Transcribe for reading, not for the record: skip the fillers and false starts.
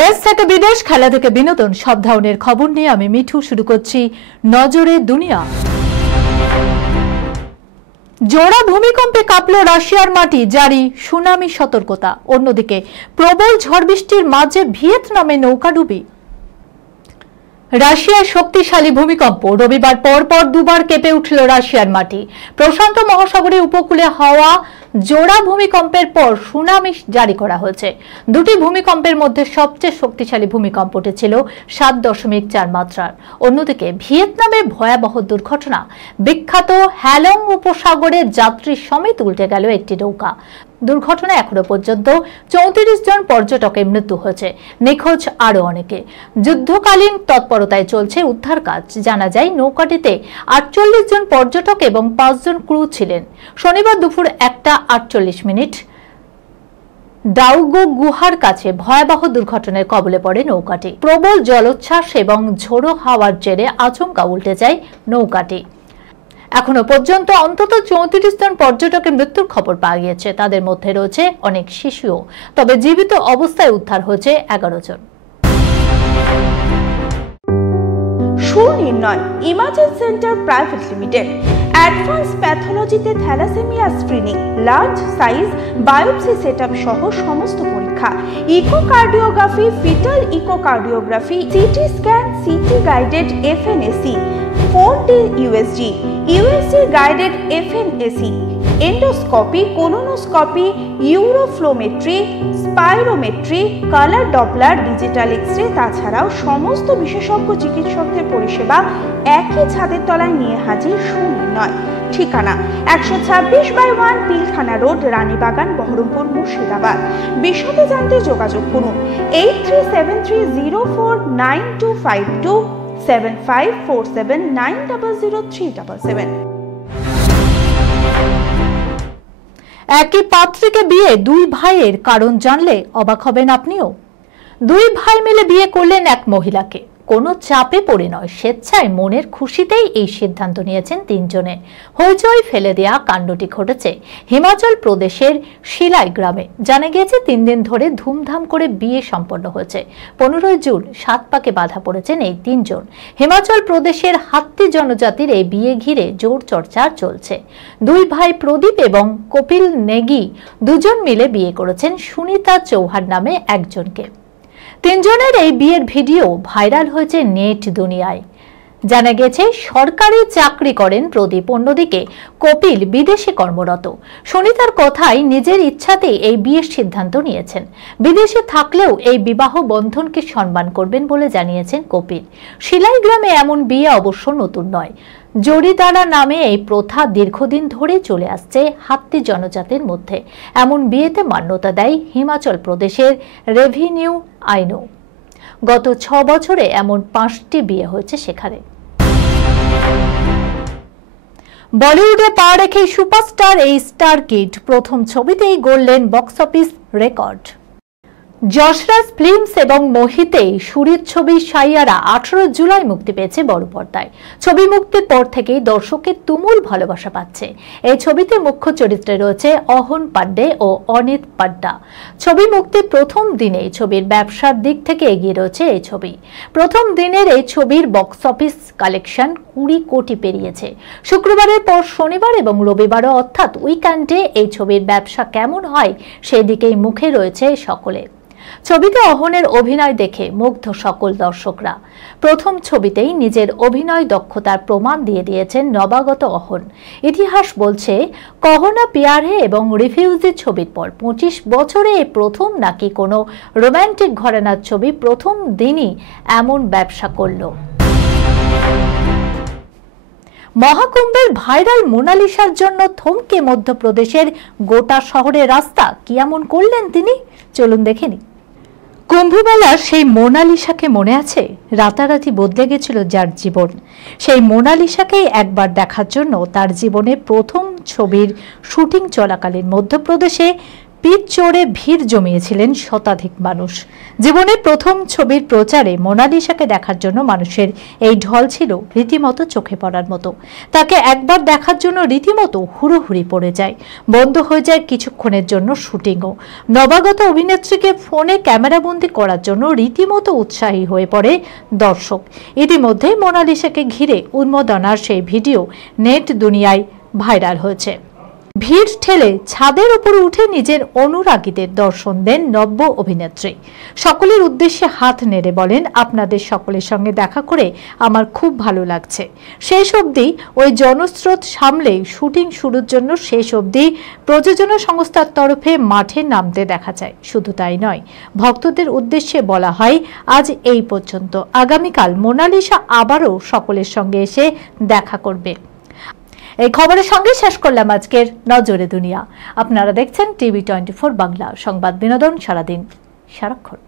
দেশ থেকে বিদেশ, খেলা থেকে বিনোদন, সব ধরনের খবর নিয়ে আমি মিঠু শুরু করছি নজরে দুনিয়া। জোড়া ভূমিকম্পে কাঁপল রাশিয়ার মাটি, জারি সুনামি সতর্কতা। অন্যদিকে প্রবল ঝড় বৃষ্টির মাঝে ভিয়েতনামে নৌকাডুবি। রাশিয়ার শক্তিশালী ভূমিকম্প, রবিবার পরপর দুবার কেঁপে উঠল রাশিয়ার মাটি। প্রশান্ত মহাসাগরের উপকূলে হওয়া জোড়া ভূমিকম্পের পর সুনামি জারি করা হয়েছে। দুটি ভূমিকম্পের মধ্যে সবচেয়ে শক্তিশালী ভূমিকম্পটি ছিল 7.4 মাত্রার। অন্যদিকে ভিয়েতনামে ভয়াবহ দুর্ঘটনা, বিখ্যাত হ্যালং উপসাগরে যাত্রী সমেত উল্টে গেল একটি নৌকা। দুর্ঘটনায় এখনো পর্যন্ত 34 জন পর্যটকের মৃত্যু হয়েছে, নিখোঁজ আরো অনেকে। যুদ্ধকালীন তৎপরতায় চলছে উদ্ধার কাজ। জানা যায় নৌকাটিতে 48 জন পর্যটক এবং 5 জন ক্রু ছিলেন। শনিবার দুপুর 1:48 ডাউগো গুহার কাছে ভয়াবহ দুর্ঘটনার কবলে পড়ে নৌকাটি। প্রবল জলোচ্ছ্বাস এবং ঝোড়ো হাওয়ার জেরে আচমকা উল্টে যায় নৌকাটি। এখনো পর্যন্ত অন্তত 34 জন পর্যটকের মৃত্যুর খবর পাওয়া গিয়েছে। তাদের মধ্যে রয়েছে অনেক শিশুও, তবে জীবিত অবস্থায় উদ্ধার হয়েছে 11 জন। Sunirnoy imaging centre private limited advance প্যাথোলজিতে thalassaemia screening, large size biopsy setup সহ সমস্ত পরীক্ষা, echocardiography, fetal echocardiography, CT scan, CT guided FNAC, 4D USG, USG guided FNAC, endoscopy, colonoscopy, uroflowmetry, spirometry, colour Doppler, digital X ray, তাছাড়াও সমস্ত বিশেষজ্ঞ চিকিৎসকদের পরিষেবা একই ছাদের তলায় নিয়ে হাজির সুনির্ণয়। ঠিকানা 126/1 পিলখানা রোড, রানীবাগান, বহরমপুর, মুর্শিদাবাদ। বিশদে জানতে যোগাযোগ করুন 8373049252 7547900377। একই পাত্রীকে বিয়ে, দুই ভাইয়ের কারণ জানলে অবাক হবেন আপনিও। দুই ভাই মিলে বিয়ে করলেন এক মহিলাকে। কোনো চাপে পড়ে নয়, স্বেচ্ছায় মনের খুশিতেই এই সিদ্ধান্ত নিয়েছেন তিনজনে। হইচই ফেলে দেয়া কাণ্ডটি ঘটেছে হিমাচল প্রদেশের শিলাই গ্রামে। জানা গিয়েছে 3 দিন ধরে ধুমধাম করে বিয়ে সম্পন্ন হয়েছে। 15 জুন 7 পাকে বাধা পড়েছেন এই তিনজন। হিমাচল প্রদেশের হাত্তি জনজাতির এই বিয়ে ঘিরে জোর চর্চা চলছে। দুই ভাই প্রদীপ এবং কপিল নেগি দুজন মিলে বিয়ে করেছেন সুনিতা চৌহান নামে একজনকে। তিনজনের এই বিয়ের ভিডিও ভাইরাল হয়েছে নেট দুনিয়ায়। জানা গেছে সরকারি চাকরি করেন প্রদীপ, অন্যদিকে কপিল বিদেশে কর্মরত। সুনিতার কথায় নিজের ইচ্ছাতেই এই বিয়ের সিদ্ধান্ত নিয়েছেন। বিদেশে থাকলেও এই বিবাহ বন্ধনকে সম্মান করবেন বলে জানিয়েছেন কপিল। শিলাই গ্রামে এমন বিয়ে অবশ্য নতুন নয়। জরিদারা নামে এই প্রথা দীর্ঘদিন ধরে চলে আসছে হাত্তি জনজাতির মধ্যে। এমন বিয়েতে মান্যতা দেয় হিমাচল প্রদেশের রেভিনিউ আইনও। গত 6 বছরে এমন 5টি বিয়ে হয়েছে সেখানে। বলিউডে পা রেখে সুপারস্টার এই স্টার কিড প্রথম ছবিতেই গড়লেন box office record. Yash Raj films এবং মোহিতে সুরিত ছবি সাইয়ারা 18 জুলাই মুক্তি পেয়েছে বড় পর্দায়। ছবি মুক্তির পর থেকেই দর্শকের তুমুল ভালোবাসা পাচ্ছে। এই ছবিতে মুখ্য চরিত্রে রয়েছে অহন পান্ডে ও অনিত পাড্ডা। ছবি মুক্তির প্রথম দিনেই ছবির ব্যবসার দিক থেকে এগিয়ে রয়েছে এই ছবি। প্রথম দিনের এই ছবির বক্স অফিস কালেকশন 20 কোটি পেরিয়েছে। শুক্রবারের পর শনিবার এবং রবিবারও অর্থাৎ উইকেন্ডে এই ছবির ব্যবসা কেমন হয় সেই দিকেই মুখে রয়েছে সকলে। ছবিতে অহনের অভিনয় দেখে মুগ্ধ সকল দর্শকরা। প্রথম ছবিতেই নিজের অভিনয় দক্ষতার প্রমাণ দিয়ে দিয়েছেন নবাগত অহন। ইতিহাস বলছে কহনা পিয়ার হে এবং রিফিউজি ছবির পর 25 বছরে এই প্রথম নাকি কোনো রোমান্টিক ঘরানার ছবি প্রথম দিনই এমন ব্যবসা করল। মহাকুম্ভের ভাইরাল মোনালিসার জন্য থমকে মধ্যপ্রদেশের গোটা শহরের রাস্তা। কি এমন করলেন তিনি, চলুন দেখে নিই। কুম্ভমেলার সেই মোনালিসাকে মনে আছে? রাতারাতি বদলে গেছিল যার জীবন। সেই মোনালিসাকেই একবার দেখার জন্য তার জীবনে প্রথম ছবির শুটিং চলাকালীন মধ্যপ্রদেশে পিচ চড়ে ভিড় জমিয়েছিলেন শতাধিক মানুষ। জীবনের প্রথম ছবির প্রচারে মোনালিসাকে দেখার জন্য মানুষের এই ঢল ছিল রীতিমতো চোখে পড়ার মতো। তাকে একবার দেখার জন্য রীতিমতো হুড়োহুড়ি পড়ে যায়, বন্ধ হয়ে যায় কিছুক্ষণের জন্য শুটিংও। নবাগত অভিনেত্রীকে ফোনে ক্যামেরাবন্দি করার জন্য রীতিমতো উৎসাহী হয়ে পড়ে দর্শক। ইতিমধ্যেই মোনালিসাকে ঘিরে উন্মাদনার সেই ভিডিও নেট দুনিয়ায় ভাইরাল হয়েছে। ভিড় ঠেলে ছাদের উপর উঠে নিজের অনুরাগীদের দর্শন দেন নব্য অভিনেত্রী। সকলের উদ্দেশ্যে হাত নেড়ে বলেন, আপনাদের সকলের সঙ্গে দেখা করে আমার খুব ভালো লাগছে। শেষ অবধি ওই জনস্রোত সামলে শুটিং শুরুর জন্য শেষ অবধি প্রযোজনা সংস্থার তরফে মাঠে নামতে দেখা যায়। শুধু তাই নয়, ভক্তদের উদ্দেশ্যে বলা হয়, আজ এই পর্যন্ত, আগামীকাল মোনালিসা আবারও সকলের সঙ্গে এসে দেখা করবে। এই খবরের সঙ্গে শেষ করলাম আজকের নজরে দুনিয়া। আপনারা দেখছেন টিভি 24 বাংলা, সংবাদ বিনোদন সারাদিন সারাক্ষণ।